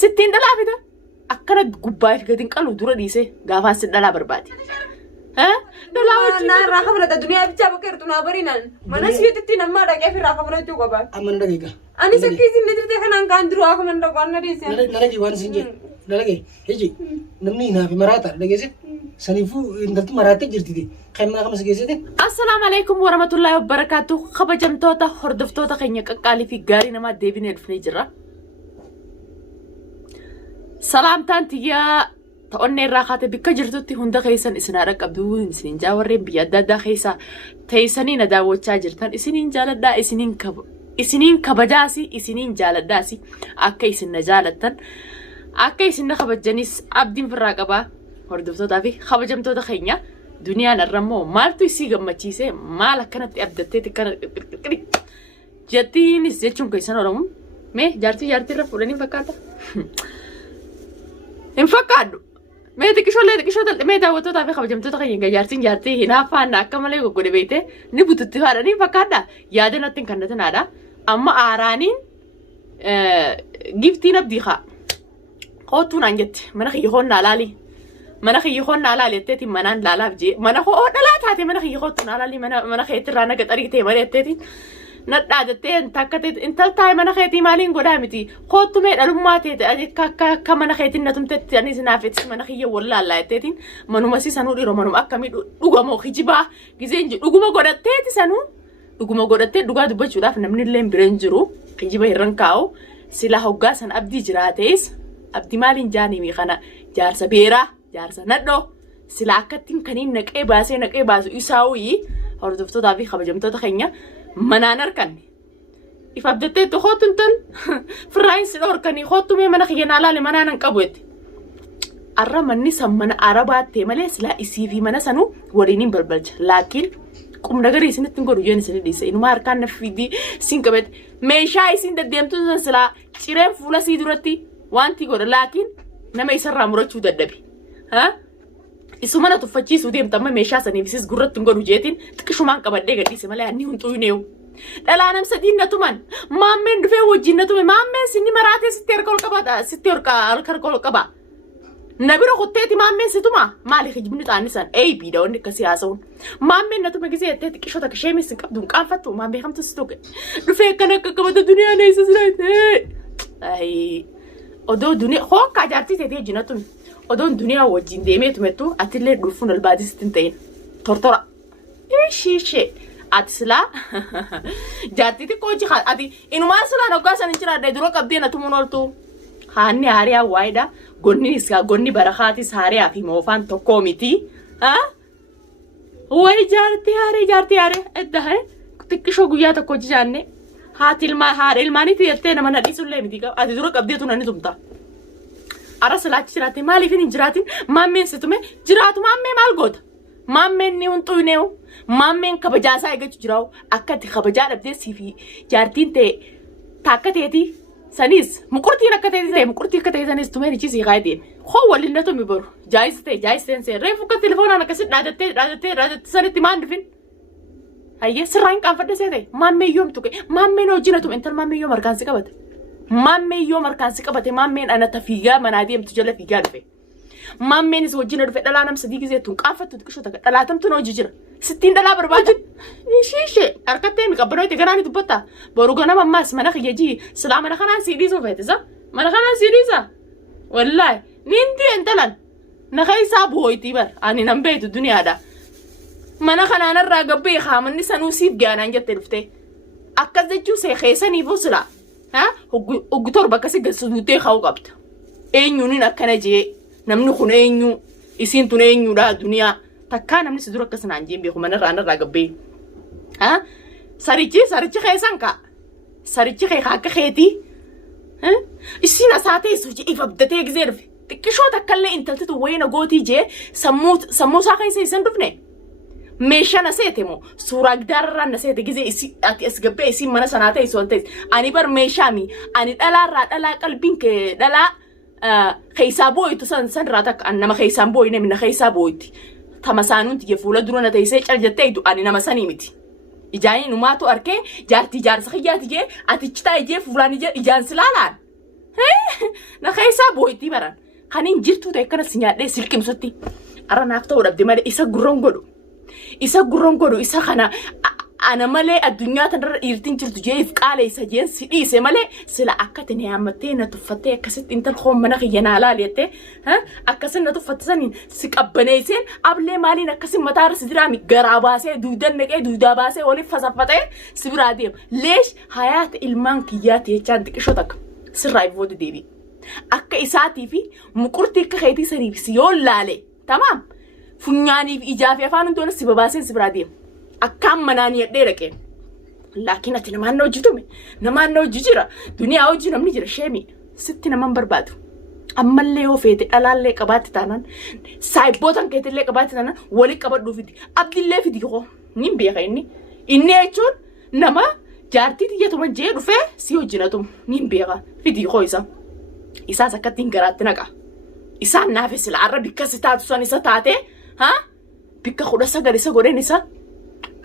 ستين دلع في ده أكنت قبائل قدين قالوا درا ديسه قافان ست دلع بربادي ها دلع أنا راخبنا الدنيا بتجاب كرتنا برينا ما نسيت تتنا ما دا كيف راخبنا جو قبا أمن دقيقة أنا سكيزين ندري خنا كان درو أخو من رقنا ديسه نلاقي وان سنجي نلاقي هيجي نمني هنا في مراتر لقيت سنيفو إنت مراتر جرتي خيمنا خمس جيزة السلام عليكم ورحمة الله وبركاته خبجمتوتا هردفتوتا خينيك قالي في غاري نما ديبين الفنيجرة سلام تانتيا تقولني الراحات بكجرتوتي هندا خيسان إسنارك أبدون إسنين جاورين بيادا دا خيسا تيسانين داو تشاجرتان إسنين جالدا إسنين كبجاسي إسنين جالداسي أكا إسن جالتان أكا إسن خبجانيس أبدين في الراقبة هردفتوتا في خبجمتوتا خينيا دنيا نرمو مالتو يسي غمچيسه مال كانت ابدتي تكن جتين سيچون كيسن ورم مي جارتي رفولني فكاتا ان فكادو مي تكشو مي داوتو تافي خبجمتو تخين جارتي هنا فانا كمالي غودي بيته ني بوتتي فارني فكادا يادنتين كندتنادا اما ارانين غيفتي نبديخا قوتو نانجت منخي يخون نالالي مناخي يخون على ليتتي منان لا لا بجي مناخو لا تاتي مناخي يخون على لي مناخي ترانا قطريتي مريتتي ندادتي انتكتت انت تاي مناخيتي مالين قدامتي خوتو مي دلماتي كا مناخيتي نتمتت يعني سنافت مناخي ولا لا تتين منو مسي سانو ديرو منو اكامي دوغامو خيجبا غيزنج دوغمو غدتتي سانو دوغمو غدتتي دوغا دبچو داف نمن لين برنجرو خيجبا يرنكاو سلا هوغاسن ابدي جراتيس ابدي مالين جاني مي خنا جار سبيرا جارسا ندو سلاكتين كنين نقي باسو يساوي هردفتو دافي خبجمتو تخينيا منانر كني إفادتي تخوت انتن فراين سلور كني خوتو مي منخينا على منانن قبوت أرى مني سمنا عربات تيمالي سلا إسي في منسانو ورينين بلبلج لكن قم نغري سنة تنقر يوني سنة ديسا إنو ما أركان نفيدي سنكبت ميشاي سنة ديمتو سلا تيرين فولا سيدورتي وانتي قول لكن نما يسرع مرچو ددبي ها isumana tuffachiisu deemtama meeshaa saniifis gurratti ngonu jeetin xiqqishumaan qabadhee gadhiise malee anni huntuu hineewu dhalaa nam sadiinnatuman maammeen dhufee wajjinnatume maammeen sinni maraatee sitti harka ol qabata sitti harka ol qaba nabira kutteeti maammeen situma maali hijibni xaanisan biidha wanni akkasii haasa'uun maammeen natume gisee jettee xiqqishota kisheemis hin qabdu hin qaanfattu maammee kamtu situge dhufee akkana akka qabata duniyaa neessa siraayit odoo duniyaa hookkaa jaartii teetee jinatume odon dunia wajin deemeet metu atille dhufun albaadis tintain tortora ishiishe atsla jaartiti koji ati inuma sala nogasan injira de duro qabdena tumunoltu haanni hariya waida gonni barakhatis hariya fi mofan tokkomiti ha way jaarti hare edda hare tikkisho guya tokko jijanne haatilma harilmani tiyette namana disulle miti ati duro qabdetu nani tumta arasalachi jirate mali fin jiratin mammen situme jiratu mamme malgota mammen ni untu neu mammen kabajasa egechu jiraw akati kabaja dabde sifi jartin te takateti sanis mukurti nakateti te mukurti kateti sanis tume richi si gaidin kho walinato miboru jaisten se refu ka telefona nakasit dadate saniti mandfin ayye sirran kan fadde sete mamme yom tuke mamme no jinatum ental mamme yom arkan sikabate مامي يوم أركان سكبتي مامي أنا تفيجا مناديم تجلا فيجا دفع مامي نس وجينا دفع لا أنا مصدق زيتون كافة تكشوا تك لا تم تنو جيجرا $60 برباجن شيء أركتين مكبروا تكراني تبطة بروجنا ماماس مناخ يجي سلام أنا خنا سيريزو فاتزا ما خنا سيريزا والله نيندي أنتلن نخاي سابو يتيبر أنا نبيت الدنيا هذا ما خنا نرجع بيه خامن نسانو سيف جانا نجت تلفته أكذا جو سيخيسني بوسلا ها وقتور بكسي قصدوتي خاو قبط اينيو نينا كنجي نمنو خون اينيو اسين تون اينيو دا دنيا تكا نمني سدورا كسن عنجين بيخو من رانا قبي ها ساريجي خيسان كا ساريجي خيخاك خيتي ها اسينا ساتي سوجي افبدتي اكزيرف تكشو تكالي انتلتتو وين قوتي جي سمو ساقين سيسان دفني ميشا نسيتمو سورة قدر نسيت جزء أتي أسقبي اسم من سنتين سولتين أنا بر ميشامي أنا دلا قلبينك دلا خيسابوي تسان راتك أنا ما خيسابوي نمنا خيسابوي تمسانون تيجي فولا درونا تيسيج أرجتيدو أنا نمساني متي إجاني نماتو أركي جار سخيات جي أتي تجي فلان جي إجان سلالان na keessa booyitii baran kanin jirtu ta'e kana si nyaadhee silqimsutti ara naaf ta'uu dhabde malee isa gurroon godhu isa kana ana malee addunyaa tanarra dhiirtiin jirtu jeef qaala isa jeen si dhiise malee sila akka tani hammattee na tuffattee akkasitti intal khoon mana kiyyanaa laaleette akkasin na tuffatte saniin si qabbaneesseen ablee maaliin akkasin mataarra si diraami garaa baasee duudan naqee duudaa baasee waliif fasaffatee si biraa deema leesh hayaata ilmaan kiyyaati jechaan xiqqishoo takka sirraa ibootu deebi akka isaatii fi muqurtii akka keetii saniif si yoo laale tamaam funyaaniif ijaa fi afaan hundoon si babaaseen si biraa deema akkam manani yadde rake lakin ati namaan hojjitume namaan hojji jira duniyaa hojji namni jira sheemi sitti namaan barbaadu ammallee yoo feete dhalaallee qabaatti taanaan saayibootan keetillee qabaatti taanaan wali qabadhuu fidi abdillee fidi koo nin beeka inni jechuun nama jaartii tiyyatuma jee dhufee si hojjinatu nin beeka fidi koo isaas akkatti hin garaatti naqa isaan naafe sila arra bikka si taatu san isa taate bikka 19 isa godheen isa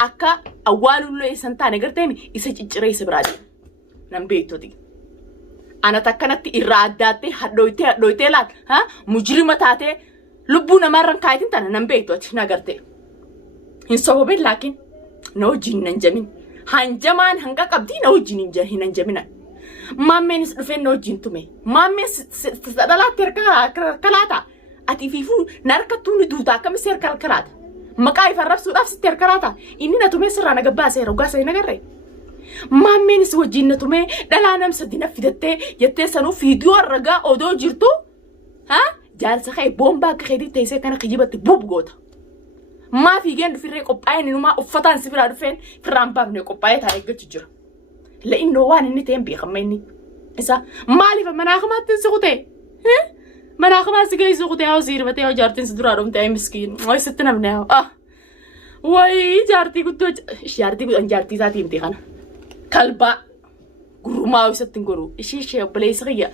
akka awwaalullee isan taane garteemi isa cicciree isa biraati nan beektoti ana takkanatti irraa addaattee hadhooytee laat mujrima taatee lubbuu namaarran kaayitiin tana nan beektoti na gartee hin sobobin laakiin na wajjin nan jamin hanjamaan hanga qabdii na wajjin hin hanjaminan maammeenis dhufeen na wajjin tume maammeen dhalaatti harkalaata ati fiifuu na harkattuu ni duutaa akkamitti harkalaata maqaa ifarrabsuudhaaf sitti harkalaata inni na tumee sirraa naga baasee rogaasa hin agarre maammeenis wajjin na tumee dhalaa namsa dina fidattee jettee sanuu fiidiyoo ragaa odoo jirtu jaarsa kee boombaa akka keetii teessee kana kijibatte buub goota maa fiigeen dhufirree qophaa'een inumaa uffataan si biraa dhufeen firraan baafne qophaa'ee taa eeggachuu jira la'innoo waan inni ta'een beekama inni isa maaliif manaa kamaatti si kutee mana khamas gay suuq taa wasiir batee jaartiin si duraa dhumtee miskiin way sitti namne way jaartii guddo jaartii isaati himte kana kalba gurumaa isatti goru ishee obboleessa kiyya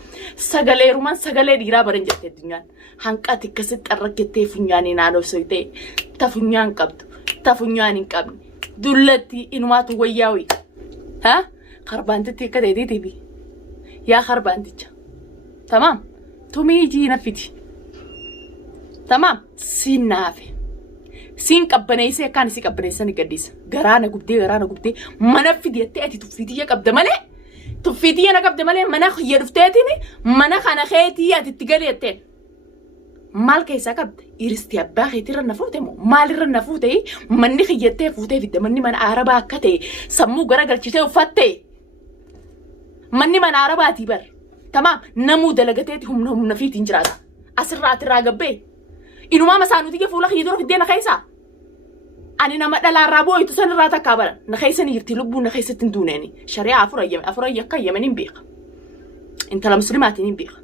sagalee dhiiraa baran jettee addunyaan hanqati akkasitti arrakettee funyaanii naannoo soytee tafunyaan qabdu tafunyaan hin qabne dullatti inumaatu wayyaawi karbaantitti akka ta'eetiifi yaa karbaanticha tamaam tumiji nafiti tamam sinafe sin qabbaneese kan si qabbaneesani gadisa garana gubdee mana fidiyate ati tufidiya qabda male tufidiya na qabda male mana khiyadufteetini mana khana kheeti ati tigalete mal kaysa qabda iristi abba kheeti ran nafute mo mal ran nafute manni khiyate fute fidda manni man araba akkate sammu garagalchite ufatte manni man arabati bar tamam namu dalagateeti humna fiitiin jiraata asirraati raagabbee inumaa masaanuu tiyya fuula khiyyi dura fiddee na keessa ani nama dhalaarraa booyitu san irraa takkaa baran na keessa ni jirti lubbuu na keessatti hin duuneeni shari'aa afur akka yemen hin beeka intala muslimaatiin hin beeka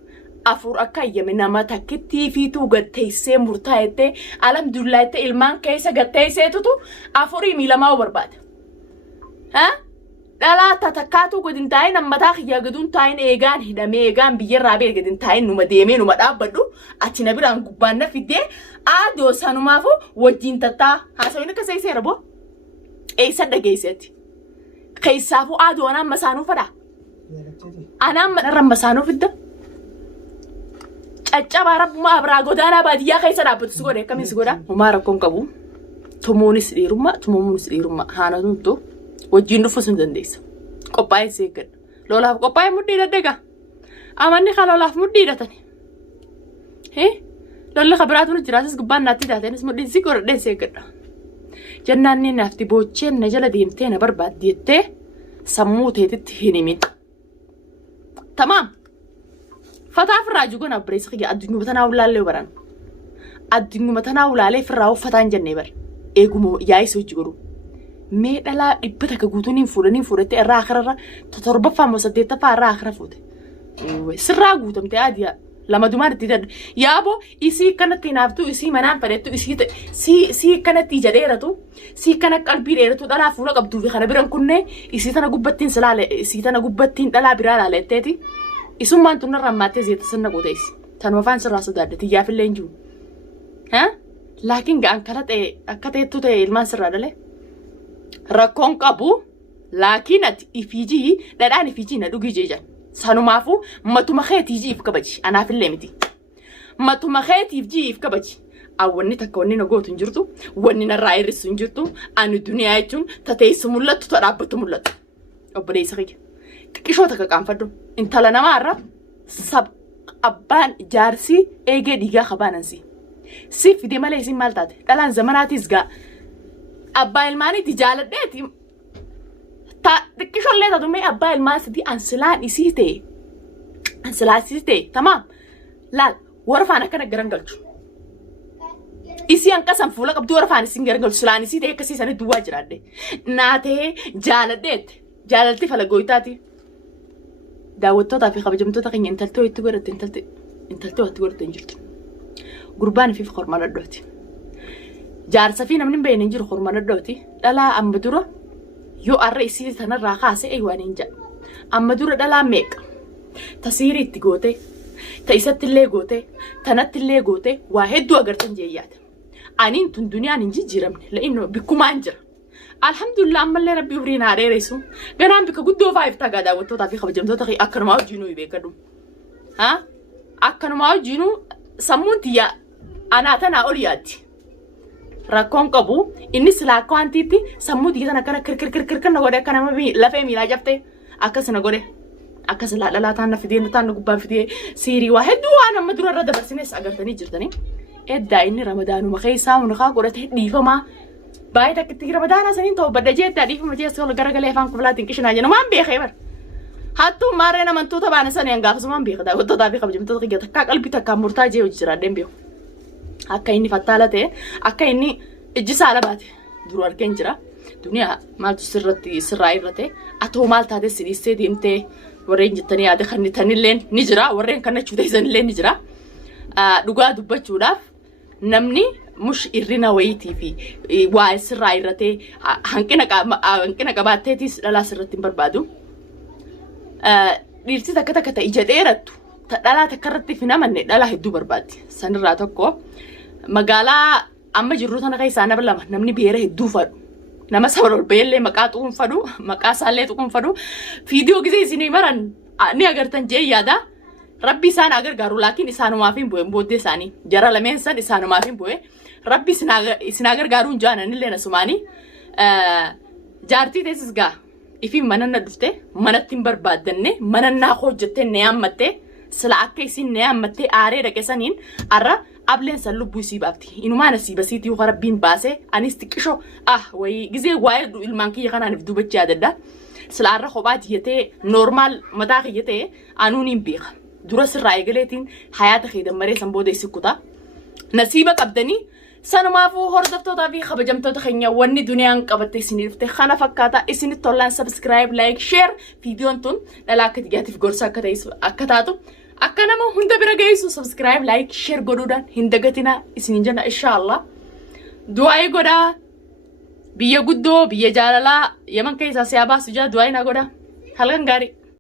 afur akka yemen nama takkittii fiituu gatteessee murtaa'ettee alhamdulillahi ilmaan keessa gatteesseetutu afurii miilamaa barbaada dhalaa takkaatu godin taa'in nammataa kiyyaa gaduun taa'in eegaan hidhamee eegaan biyyarraa bee gadin taa'in numa deemee numa dhaabbadhu achi na biraan gubbaan na fiddee aadoo sanumaafu wajjin tattaa haasawin akka seeseera boo eessa dhageesseetti keessaafu aadoo anaan masaanuu fadhaa anaan madharran masaanuu fidda caccabaa rabbumaa biraa godaanaa baadiyyaa keessa dhaabbatu si godhe akkamiin si godhaa homaa rakkoon qabu tumuunis dhiirummaa haanatuuttu wajjin dhufu sun dandeessa qophaa'ee seeggad lolaaf qophaa'ee mudhii daddeega amanni kan lolaaf mudhii dhatani lolli kabiraatu jiraatis gubbaan naatti taatenis mudhiin si godhadhee seeggadha jennaan ni naafti boocheen na jala deemtee na barbaaddi jettee sammuu teetitti hin himin tamaam fataa firraa jugoon abbireessa kiyya addunyuma tanaa ulaallee baran addunyuma tanaa ulaalee firraa uffataan jennee bar eeguma yaa'is hojii godhu mee dhalaa dhibbata ka guutuun fuudhattee irraa akhararra torbaffaa moo saddeettaffaa irraa akhara fuute sirraa guutamte adiyaa lama dumaan itti daddu yaaboo isii kanatti naaftu isii manaan fadhettu isii kanatti ija dheeratu isii kana qalbii dheeratu dhalaa fuula qabduu fi kana biran kunnee isii tana gubbattiin silaale isii tana gubbattiin dhalaa biraa laaletteeti isummaan tunarra ammaattee zeeta sirna quuteessi tanuma afaan sirraa sodaadde yaafillee hin jiru laakiin ga'an kana ta'e akka ta'ettu ta'e ilmaan sirraa dhalee rakkoon qabu laakiin ati ifijii dhadhaan ifijii na dhugii jeejan Sanumaafu matuma keetiif jiif kabaji anaafillee miti. Matuma keetiif jiif kabaji. Awwanni takka wanni na gootu hin jirtu, wanni na irraa hir'isu hin jirtu, ani duniyaa jechuun tateessu mul'attu ta dhaabbatu mul'atu. Obboleessa kiyya. Xiqqishoo takka qaanfadhu. Intala namaarra abbaan jaarsii eegee dhiigaa qabaanansi. Si fide malee isin maal taate? Dhalaan zamanaatis gaa abbaa ilmaaniiti jaaladheeti. Xiqqishoollee tatumee abbaa ilmaan sidii ansilaan isii ta'e. Ansilaan isii ta'e. Tamaam. Laal warfaan akkana garan galchu. Isi angkasan fuula qabdu warfaan isin garan galchu. Silaan isii ta'e akkasii sanii duwwaa jiraadhe. Naatee jaaladheeti. Jaalalti falagooyitaati. Daawwattootaa fi kabajamtoota keenya intaltoo itti godhatte intaltoo itti godhatte hin jirtu. Gurbaan fi hormaan addooti. Jaarsa fi namni hin beekne hin jiru hormaan addooti. Dhalaa amma dura yoo arra isii tanarraa kaasee eeywaan hin jedha. Amma dura dhalaa meeqa? Tasiirii itti goote, ta isatti illee goote, tanatti illee goote waa hedduu agartan jeeyyaate. Aniin tun duniyaan hin jijjiiramne la'inno bikkumaan jira. Alhamdulillah ammallee rabbi ufriin haa dheeressu. Ganaan bika guddoo faayiftaa gaa daawwattootaa fi kabajamtoota akkanumaa wajjinuu beekadhu. Akkanumaa wajjinuu sammuun tiyya anaa tanaa ol yaaddi. Rakkoon qabu inni silaa akka wantiitti sammuu tiyya tana akkana kirkirkirkir na godhe akka nama lafee miilaa jabte akkasina godhe. Akkasila dhalaa taana fidee taana gubbaan fidee siirii waa hedduu waan amma dura irra dabarsines agartanii jirtanii. Eddaa inni ramadaanuma keessaa hundaa godhatee dhiifamaa. Baay'ee takkitti ramadaana saniin ta'u badda jeettaa dhiifama jeessa garagalee afaan kublaatiin qishinaa jenna waan beekee bara. Hattuu maarreen amantoota baana sanii gaafasumaan beeka daawwattootaa fi kabajamtoota kiyya takkaa qalbii takkaan murtaa jee hojii jiraadheen beeku. Akka inni fattaala ta'e akka inni ijji saala baate duru argeen jira. Duniyaa maaltu sirraa irrate atoo maal taate sidhiistee deemtee warreen jettanii yaada kannitanillee ni jira warreen kannachuu teessanillee ni jira. Dhugaa dubbachuudhaaf namni mush irrina wayitii fi waa sirraa irratee hanqina qabaatteetis dhalaa sirratti hin barbaadu. Dhiirti takka takka ta'e ija dheerattu dhalaa takka irratti fi namanne dhalaa hedduu barbaaddi. Sanirraa tokko magaalaa amma jirru tana keessaa nama lama namni beera hedduu fadhu. Nama saba ol beellee maqaa xuqunfadhu maqaa isaallee xuqunfadhu viidiyoo gisee isinii maran ni agartan jee yaada. Rabbi isaan agargaaru laakiin isaanumaaf hin bu'e booddee isaanii jara lameen san isaanumaaf hin bu'e. Rabbi isin agargaaru hin jaanan illee nasumaanii jaartii teessis gaa ifiin mananna dhufte manatti hin barbaaddanne manannaa hojjettee ne yaammattee sila akka isin ne yaammattee aaree dhaqesaniin arra ableen san lubbuu isii baafti. Inumaa nasiiba siitii yoo rabbiin baase anis xiqqisho wayii gisee waa'ee ilmaan kiyya kanaaniif dubbachaa adda sila arra kophaa tiyyatee noormaal mataa kiyyatee anuun hin beeka. Dura sirraa eegaleetiin hayaata kee dammaree san booda isi kutaa. Nasiiba qabdanii sanumaafuu hordoftootaa fi kabajamtoota keenya wanni duniyaan qabattee isinii dhufte kana fakkaata isinitti tollaan subscribe like share viidiyoon tun dhalaa akka tiyyaatiif gorsa akka taatu akka nama hunda bira geessu subscribe like share godhuudhaan hin dagatinaa isiniin jenna inshaallah. Du'aayii godhaa biyya guddoo biyya jaalalaa yaman keessaa siyaa baasu jaa du'aayii na godhaa halkan gaarii.